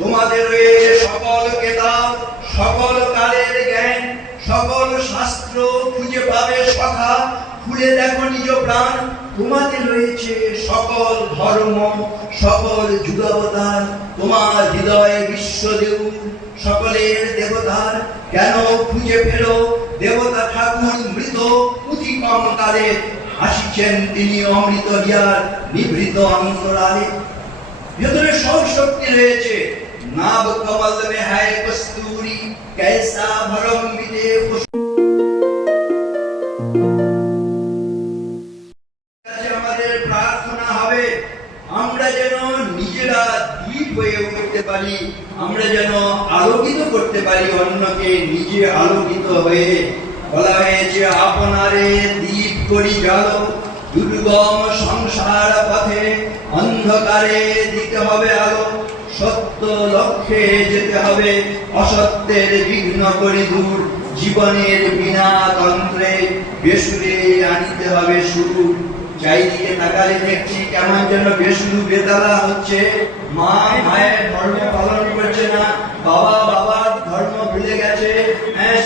তোমাদের রয়েছে সকল কেতাব, সকল কালের জ্ঞান, সকল শাস্ত্র খুঁজে পাবে সখা, খুলে দেখো নিজ প্রাণ। তোমাদের রয়েছে সকল ধর্ম, সকল যুগাবতার, তোমার হৃদয়ে বিশ্বদেব সকলের দেবতার। কেন খুঁজে ফেলো দেবতা ঠাকুর মৃত পুঁথিকম কালে, আসিছেন তিনি অমৃত হিয়ার নিভৃত অন্তরালে। ভেতরে সব শক্তি রয়েছে। নাভ কমল মে হায় কস্তুরী, कैसा भरम बिते আমাদের প্রার্থনা হবে আমরা যেন নিজেরা দীপ হয়ে উঠতে পারি, আমরা যেন আলোকিত করতে পারি অন্যকে, নিজে আলোকিত হয়ে। বলা হয়েছে আপনারে দীপ করি জ্বালো, দুর্গম সংসার পথে অন্ধকারে দিতে হবে আলো। সত্য লক্ষ্যে যেতে হবে, অসত্যের বিঘ্ন করি দূর। জীবনের বিনা তন্ত্রে বেসুরে আনিতে হবে সুর। চারিদিকে তাকালে দেখছি কেমন যেন বেসুরু বেতালা হচ্ছে। মা মায়ের ধর্ম পালন করছে না, বাবা বাবার ধর্ম ভুলে গেছে,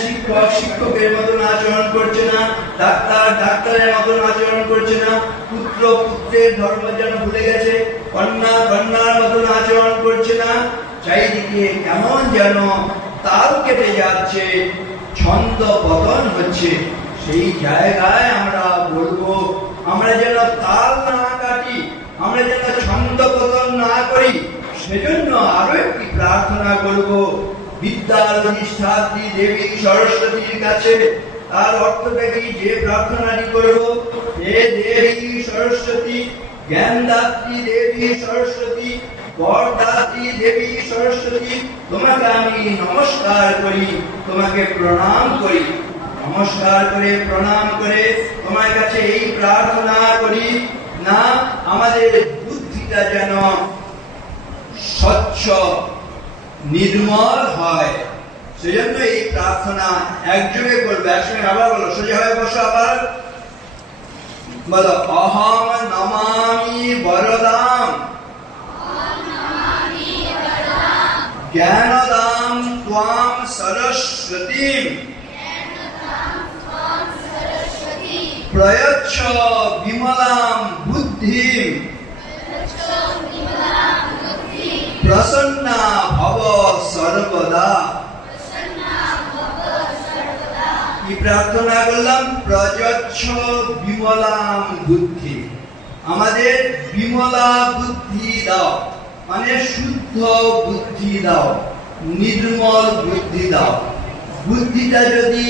শিক্ষক শিক্ষকের মতন আচরণ করছে না, ডাক্তার ডাক্তারের মতন আচরণ করছে না, পুত্র পুত্রের ধর্ম যেন ভুলে গেছে, কন্যা কন্যার মতন আচরণ করছে না। চারিদিকে কেমন যেন তাল কেটে যাচ্ছে, ছন্দ পতন হচ্ছে। সেই জায়গায় আমরা বলবো আমরা যেন তাল না কাটি, আমরা যেন ছন্দ পতন না করি। সেজন্য আরো একটি প্রার্থনা করব বিদ্যার অধিষ্ঠাত্রী দেবী সরস্বতীর কাছে। তার অর্থটা কি? যে প্রার্থনাটি করব, হে দেবী সরস্বতী, জ্ঞানদাত্রী দেবী সরস্বতী, বরদাত্রী দেবী সরস্বতী, তোমাকে আমি নমস্কার করি, তোমাকে প্রণাম করি। নমস্কার করে প্রণাম করে তোমার কাছে এই প্রার্থনা করি, না আমাদের বুদ্ধিটা যেন স্বচ্ছ নির্মল হয়। সেজন্য এই প্রার্থনা একযোগে করবে। একসঙ্গে আবার বলো, সোজা হয়ে বসো, আবার বলো, অহম নমামি বরদাম জ্ঞানদাম ত্বাম সরস্বতীম প্রয়চ্ছ বিমলাম বুদ্ধিম প্রসন্না ভব সর্বদা। কি প্রার্থনা করলাম? প্রযচ্ছ বিমলাম বুদ্ধি, আমাদের বিমলা বুদ্ধি দাও, মানে শুদ্ধ বুদ্ধি দাও, নির্মল বুদ্ধি দাও। বুদ্ধিটা যদি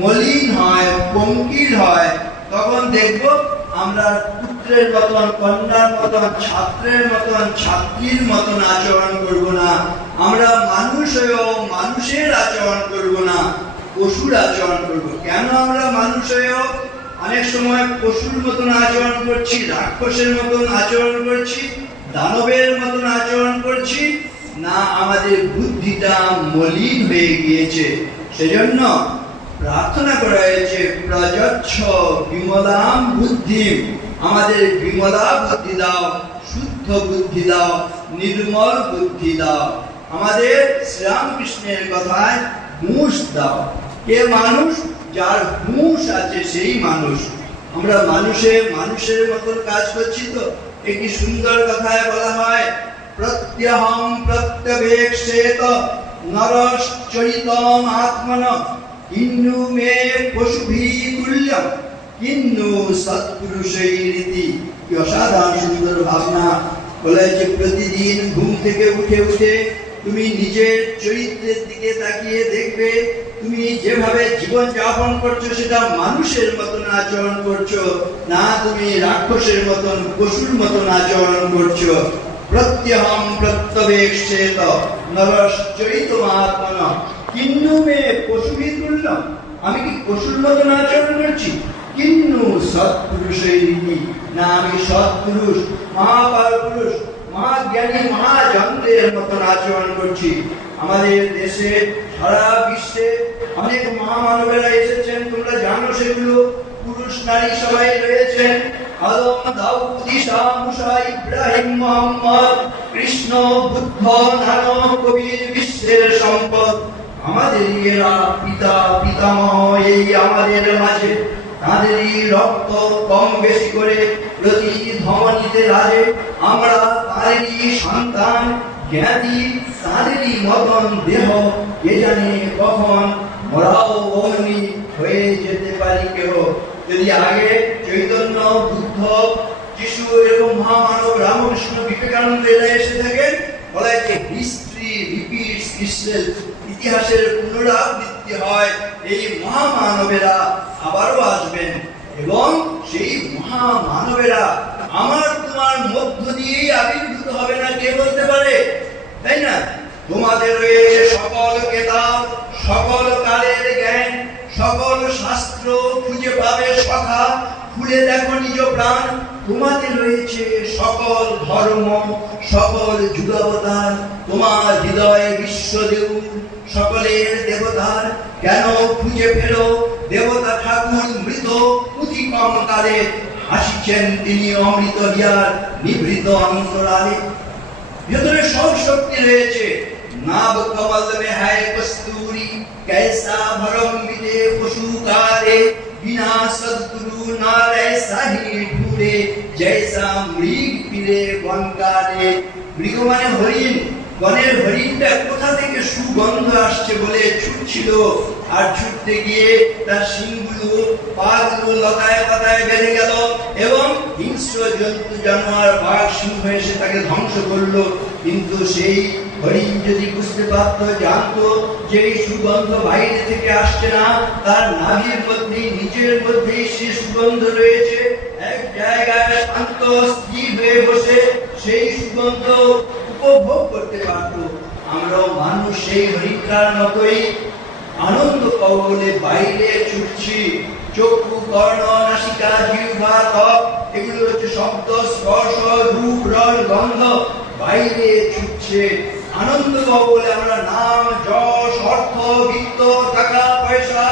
মলিন হয়, পঙ্কিল হয়, তখন দেখব আমরা পুত্রের মতন, কন্যার মতন, ছাত্রের মতন, ছাত্রীর মতন আচরণ করব না। আমরা মানুষ হয়েও মানুষের আচরণ করব না, পশুর আচরণ করব। কেন আমরা মানুষ হয়েও অনেক সময় পশুর মতন আচরণ করছি, রাক্ষসের মতন আচরণ করছি, দানবের মতন আচরণ করছি? না, আমাদের বুদ্ধিটা মলিন হয়ে গিয়েছে। সেজন্য প্রার্থনা করা হয়েছে প্রযচ্ছ বিমলাম বুদ্ধি, আমাদের বিমলা বুদ্ধি দাও, শুদ্ধ বুদ্ধি দাও, নির্মল বুদ্ধি দাও। আমাদের শ্রীরামকৃষ্ণের কথায় হুঁশ দাও। কে মানুষ? যার হুঁশ আছে সেই মানুষ। আমরা মানুষের মতন কাজ করছি তো? একটি সুন্দর কথায় বলা হয়, প্রত্যহম প্রত্যবেক্ষেত নরশ্চরিতম আত্মন কিন্নু মে পশুভি তুল্যম কিন্নু সৎপুরুষৈরিতি। কি অসাধারণ সুন্দর ভাবনা! বলে যে প্রতিদিন ঘুম থেকে উঠে উঠে তুমি নিজের চরিত্রের দিকে তাকিয়ে দেখবে, তুমি যেভাবে জীবন যাপন করছো সেটা মানুষের মতন আচরণ করছো না, তুমি রাক্ষসের মতন, পশুর মতন আচরণ করছো। প্রত্যহম প্রত্যবেক্ষেত নরশ্চরিতম আত্মন কিন্নু মে পশুভি তুল্যম, আমি কি পশুর মতন আচরণ করছি? কিন্নু সৎপুরুষৈরিতি, না আমি সৎপুরুষ, মহাপুরুষ, মহাজ্ঞানী, মহাযন্ত্রের মতন আচরণ করছি। আমাদের দেশে, সারা বিশ্বে অনেক মহামানবেরা এসেছেন, তোমরা জানো সেগুলো। পুরুষ নারী সবাই রয়েছেন, আদম, দাউদ, ঈসা, মুসা, ইব্রাহিম, মুহাম্মদ, কৃষ্ণ, বুদ্ধ, নানক, কবির, বিশ্বের সম্পদ আমাদেরই এরা পিতা পিতামহ এই আমাদের মাঝে। তাঁদেরই রক্ত কম বেশি করে প্রতি ধমনীতে রাজে। আমরা তাঁদেরই সন্তান, জ্ঞাতি তাঁদেরই মতন দেহ। কে জানে কখন মরাও অমনি হয়ে যেতে পারি কেহ। যদি আগে চৈতন্য, বুদ্ধ, যিশু এরকম মহামানব রামকৃষ্ণ, বিবেকানন্দ এরা এসে থাকেন, বলা যে হিস্ট্রি রিপিটস ইটসেলফ, ইতিহাসের পুনরাবৃত্তি হয়। এই মহামানবেরা আবারও আসবেন এবং সেই মহামানবেরা আমার তোমার মধ্য দিয়েই আবির্ভূত হবে না কে বলতে পারে, তাই না? তোমাদের রয়েছে সকল কেতাব, সকল কালের জ্ঞান, সকল শাস্ত্র খুঁজে পাবে সখা, খুলে দেখো নিজ প্রাণ। তোমাদের রয়েছে সকল ধর্ম, সকল যুগাবতার, তোমার হৃদয়ে বিশ্বদেউল সকলের দেবতার। কেন খুঁজে ফেলো দেবতা ঠাকুর মৃত পুঁথি কম কালে, আসিছেন তিনি অমৃত হিয়ার নিভৃত অন্তরালে। ভেতরে সব শক্তি রয়েছে। নাভ কমল মে হায় কস্তুরি, कैसा भरम मिले पशुकारे, बिना सद्गुरु नारे साही ढूंढे, जैसा मृग फिरे বনকারে। মৃগ মানে হরিণ, বনের হরিণটা কোথা থেকে সুগন্ধ আসছে বলে ছুটছিল, আর ছুটতে গিয়ে তার শিংগুলো পাগুলো লতায় পাতায় বেঁধে গেল এবং হিংস্র জন্তু জানোয়ার বাঘ সিংহ এসে তাকে ধ্বংস করলো। কিন্তু সেই হরিণ যদি বুঝতে পারতো, জানতো যে এই সুগন্ধ বাইরে থেকে আসছে না, তার নাভির মধ্যে নিজের মধ্যেই সে সুগন্ধ রয়েছে, এক জায়গায় শান্ত স্থির হয়ে বসে সেই সুগন্ধ উপভোগ করতে পারতো। আমরাও মানুষ সেই হরিণটার মতোই আনন্দ কবলে বাইরে ছুটছি। চক্ষু, কর্ণ, নাসিকা, জিহ্বা, ত্বক এগুলো হচ্ছে শব্দ, স্পর্শ, রূপ, রস, গন্ধ বাইরে ছুটছে। আনন্দ কবলে আমরা নাম, যশ, অর্থ, বিত্ত, টাকা পয়সা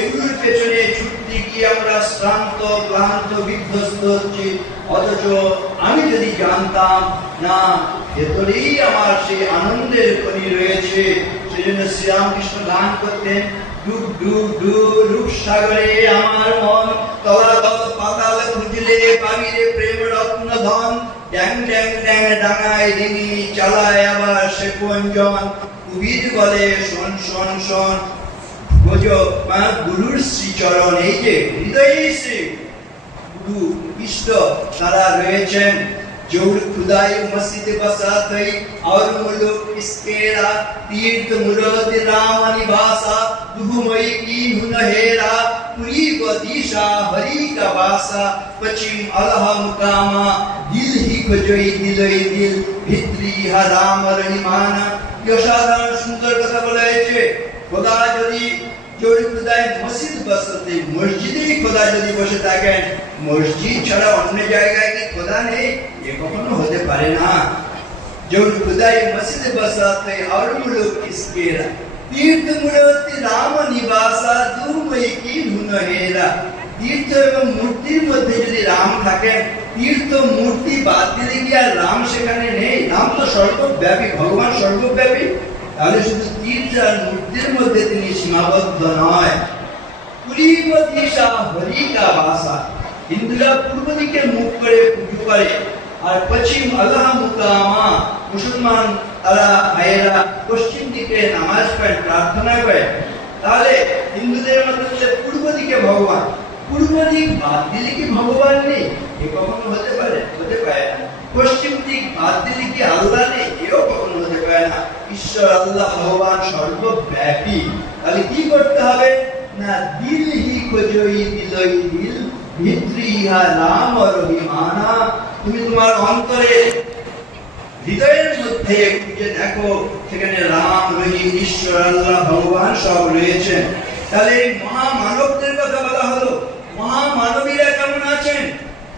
এগুলোর পেছনে ছুটতে গিয়ে আমরা শ্রান্ত, ক্লান্ত, বিধ্বস্ত হচ্ছি। অথচ আমি যদি জানতাম না ভেতরেই আমার সেই আনন্দের খনি রয়েছে, সেজন্য শ্রীরামকৃষ্ণ গান করতেন, ডুব ডুব ডুব রূপসাগরে আমার মন, তলাতল পাতাল খুঁজলে পাবি রে প্রেম রত্ন ধন, ড্যাং ড্যাং ড্যাং ডাঙায় ডিঙি চালায় আবার সে কোনজন। কবির বলে শোন শোন শোন, গুরুর শ্রীচরণ, এই যে হৃদয়ে শ্রী গুরু ইষ্ট তারা রয়েছেন। जोड़ खुदाई मस्जिद बसात है और मुल्क इसकेरा, तीर्थ मुराद राम निवासा, दुहुमई की हुनहेरा, पुरी को दिशा हरि का वासा, पश्चिम अल्लाह मुकामा, दिल ही खोजई दिलई दिल, भित्री हा राम रहिमाना। यो साधारण सुंदर কথা বলা হয়েছে। খোদা যদি জোড় খুদাই মসজিদ বসাতে, মসজিদেই খোদা যদি বসে থাকেন, মসজিদ ছাড়া অন্য জায়গায় কি খোদা নেই? এ কখনো হতে পারে না। জোড় খুদাই মসজিদ বসাতে আর মুলুক ইসকেরা, তীর্থ মূর্তি রাম নিবাসা, দুমই কি হুনহেরা। তীর্থ এবং মূর্তির মধ্যে যদি রাম থাকেন, তীর্থ মূর্তি বাদ দিলে কি আর রাম সেখানে নেই? রাম তো সর্বব্যাপী, ভগবান সর্বব্যাপী। তাহলে শুধু তীর্থ আর মূর্তির মধ্যে তিনি সীমাবদ্ধ নয়। পুরী দিশা হরি কা বাসা, হিন্দুরা পূর্ব দিকে মুখ করে পুজো করে, আর পশ্চিম আল্লাহ মুকামা, মুসলমান তারা ভাইয়েরা পশ্চিম দিকে নামাজ পড়ে, প্রার্থনা করে। তাহলে হিন্দুদের মধ্যে পূর্ব দিকে ভগবান, পূর্ব দিক বাদ দিলে কি ভগবান নেই? এ কখনো হতে পারে? হতে পারে না। পশ্চিম দিক বাদ দিলে কি আল্লাহ নেই? এও কখনো হতে পারে না। ঈশ্বর আল্লাহ ভগবান সর্বব্যাপী। তাহলে কি করতে হবে না, দিল হি খোঁজই দিলই দিল, ভিত্রি ইহা রাম রহিমানা। তুমি তোমার অন্তরে হৃদয়ের মধ্যে খুঁজে দেখো, সেখানে রাম, রহিম, ঈশ্বর, আল্লাহ, ভগবান সব রয়েছেন। তাহলে এই মহামানবদের কথা বলা হলো। মহামানবীরা কেমন আছেন?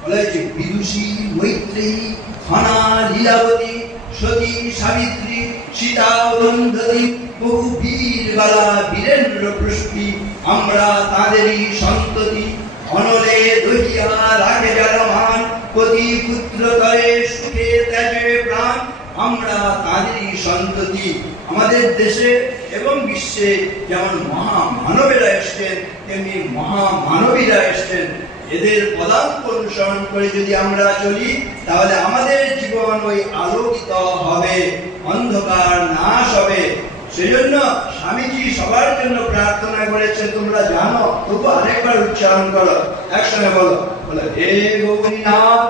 বলা হয়েছে বিদুষী, মৈত্রেয়ী, খনা, লীলাবতী, সতী, সাবিত্রী, সীতা, অরুন্ধতী, বহু বীর বালা, বীরেন্দ্র পুষ্পী, আমরা তাঁদেরই সন্ততি। অনলে দহিয়া রাগে যারা মান, পতি পুত্র তরে সুখে ত্যাজে প্রাণ, আমরা তাদেরই সন্ততি। আমাদের দেশে এবং বিশ্বে যেমন মহামানবেরা এসছেন তেমনি মহামানবীরা এসছেন। এদের পদাঙ্ক অনুসরণ করে যদি আমরা চলি তাহলে আমাদের জীবন ওই আলোকিত হবে, অন্ধকার নাশ হবে। সেজন্য স্বামীজি সবার জন্য প্রার্থনা করেছেন, তোমরা জানো, তবু আরেকবার উচ্চারণ করো, একসঙ্গে বলো, বলো, হে গৌরীনাথ,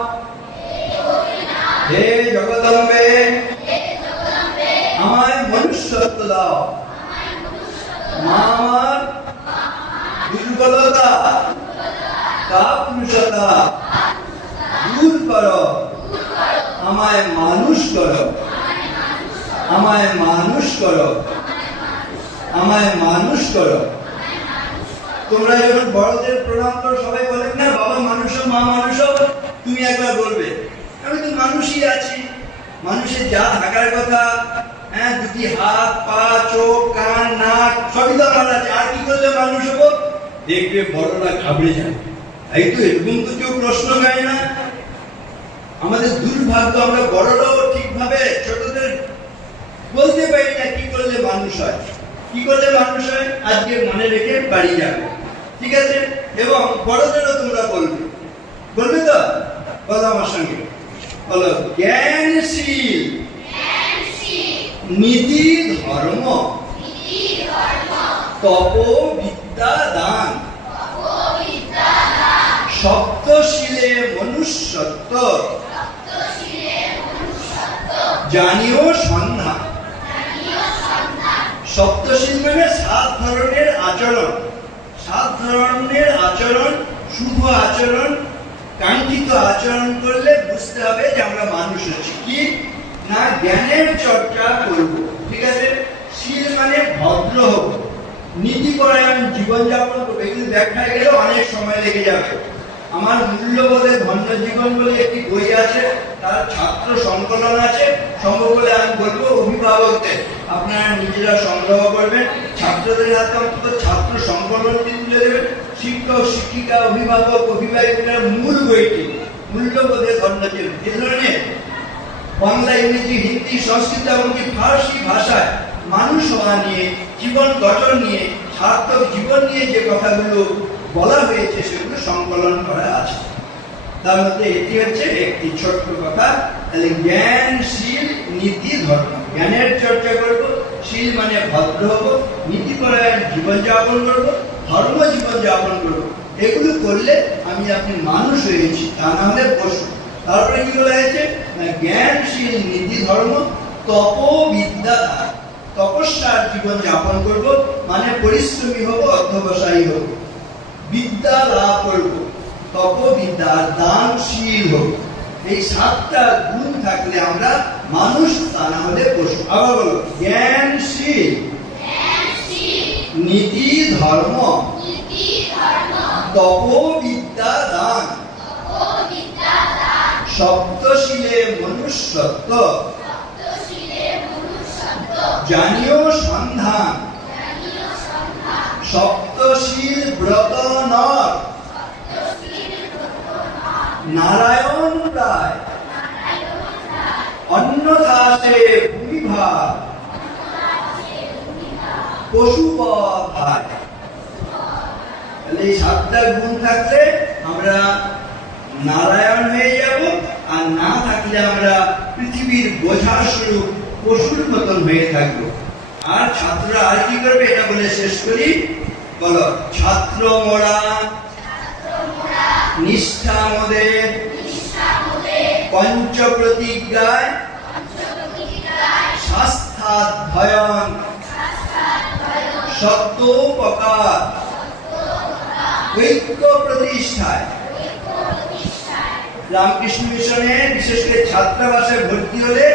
হে জগদম্বে, আমায় মনুষ্যত্ব দাও, মা আমার দুর্বলতা কাপুরুষতা দূর করো, আমায় মানুষ করো, আমায় মানুষ করো, আমায় মানুষ করো। তোমরা যখন বড়দের প্রণাম করো সবাই বলেন না, বাবা মানুষ, মা মানুষ, তুমি একবার বলবে, আমি তো মানুষই আছি, মানুষের যা থাকার কথা, হ্যাঁ, দুটি হাত, পা, চোখ, কান, নাক সবই তো আমার আছে, আর কি করলে মানুষ হবো? দেখবে বড়রা ঘাবড়ে যায়, এই তো এরকম তো কেউ প্রশ্ন গায় না। আমাদের দুর্ভাগ্য, আমরা বড়রাও ঠিকভাবে ছোটদের বলতে পারি না কি করলে মানুষ হয়, কি করলে মানুষ হয়। আজকে মনে রেখে বাড়ি যাবে, ঠিক আছে? এবং বড়দেরও তোমরা বলবে, বলবে তো? বলো আমার সঙ্গে, বলো, জ্ঞানশীল নীতি ধর্ম তপ বিদ্যা দান, সপ্তশীলে মনুষ্যত্ব জানিও সন্ধান। সপ্তশীল মানে 7 ধরনের আচরণ। 7 ধরনের আচরণ, শুভ আচরণ, কাঙ্ক্ষিত আচরণ করলে বুঝতে হবে যে আমরা মানুষ হচ্ছি। কি না, জ্ঞানের চর্চা করব, ঠিক আছে? শীল মানে ভদ্র হব, নীতিপরায়ণ জীবনযাপন করবো। এগুলো দেখায় গেলে অনেক সময় লেগে যাবে। আমার মূল্যবোধে ধন্য জীবন বলে একটি বই আছে, তার ছাত্র সংকলন আছে। সম্ভব হলে আমি বলবো অভিভাবকদের আপনারা নিজেরা সংগ্রহ করবেন, ছাত্রদের হাতে অন্তত ছাত্র সংকলনটি তুলে দেবেন। শিক্ষক, শিক্ষিকা, অভিভাবক, অভিভাবকের মূল বইটি মূল্যবোধে ধন্য জীবন। এ ধরনের বাংলা, ইংরেজি, হিন্দি, সংস্কৃত এমনকি ফার্সি ভাষায় মানুষ হওয়া নিয়ে, জীবন গঠন নিয়ে, সার্থক জীবন নিয়ে যে কথাগুলো বলা হয়েছে সেগুলো সংকলন করা আছে। তার মধ্যে এটি হচ্ছে একটি ছোট্ট কথা। তাহলে জ্ঞানশীল নীতি ধর্ম, জ্ঞানের চর্চা করব, শীল মানে ভদ্র হব, নীতিপরায়ণ জীবনযাপন করব, ধর্ম জীবনযাপন করব। এগুলো করলে আমি আপনি মানুষ হয়েছি, তা না হলে পশু। তারপরে কি বলা হয়েছে না, জ্ঞানশীল নীতি ধর্ম তপ বিদ্যা দান, তপস্যার জীবন যাপন করব, মানে পরিশ্রমী হব, অধ্যবসায়ী হব, বিদ্যা লাভ করব, তপ বিদ্যা, দানশীল হব। এই 7টা গুণ থাকলে আমরা মানুষ, তা না হলে পশু। আবার বলো, জ্ঞানশীল নীতি ধর্ম তপ বিদ্যা দান, সপ্তশীলে মনুষ্যত্ব জানিও সন্ধান, সপ্তশীল ব্রত নর নারায়ণ প্রায়, অন্যথা সে ভূমিভার পশুপথ হয়। এই 7টা গুণ থাকলে আমরা নারায়ণ হয়ে যাব, আর না থাকলে আমরা পৃথিবীর বোঝা স্বরূপ পশুর মতন হয়ে থাকবো। আর ছাত্ররা আর কি করবে এটা বলে শেষ করি, বলো, ছাত্র মোরা নিষ্ঠা মোদের পঞ্চ প্রতিজ্ঞায় শাস্ত্রাধ্যয়ন সত্যোপকার ঐক্য প্রতিষ্ঠায়। রামকৃষ্ণ মিশনে বিশেষ করে ছাত্রাবাসে ভর্তি হলে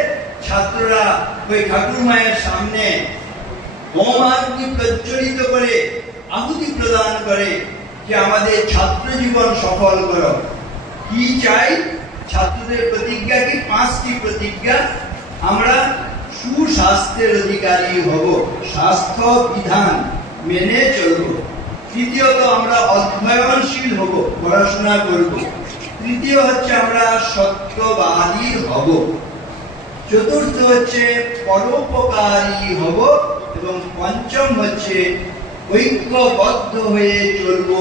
ছাত্ররা ওই ঠাকুর মায়ের সামনে হোমাগ্নি প্রজ্বলিত করে আহুতি প্রদান করে যে আমাদের ছাত্র জীবন সফল করো। কি চাই? ছাত্রদের প্রতিজ্ঞা কি? 5টি প্রতিজ্ঞা। আমরা সুস্বাস্থ্যের অধিকারী হব, স্বাস্থ্য বিধান মেনে চলব। তৃতীয়ত, আমরা অধ্যয়নশীল হব, পড়াশোনা করব। তৃতীয় হচ্ছে আমরা সত্যবাদী হব। চতুর্থ হচ্ছে পরোপকারী হব। এবং পঞ্চম হচ্ছে ঐক্যবদ্ধ হয়ে চলবো,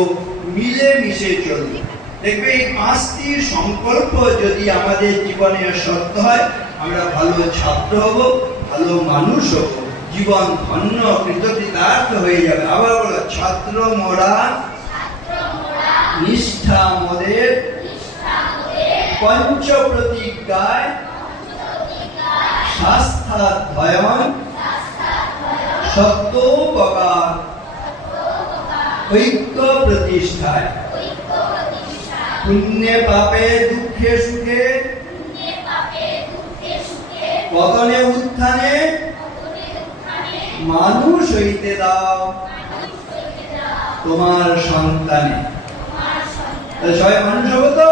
মিলেমিশে চলবো। দেখবে এই পাঁচটি সংকল্প যদি আমাদের জীবনে সত্য হয়, আমরা ভালো ছাত্র হব, ভালো মানুষ হব, জীবন ধন্য কৃতকৃতার্থ হয়ে যাবে। আবার বলো, ছাত্র মোরা নিষ্ঠা মোদের পঞ্চ প্রতিজ্ঞায় শাস্ত্রাধ্যয়ন সত্যোপকার ঐক্য প্রতিষ্ঠায় পুণ্যে পাপে দুঃখে সুখে পতনে উত্থানে মানুষ হইতে দাও তোমার সন্তানে। সবাই মানুষ হবো তো?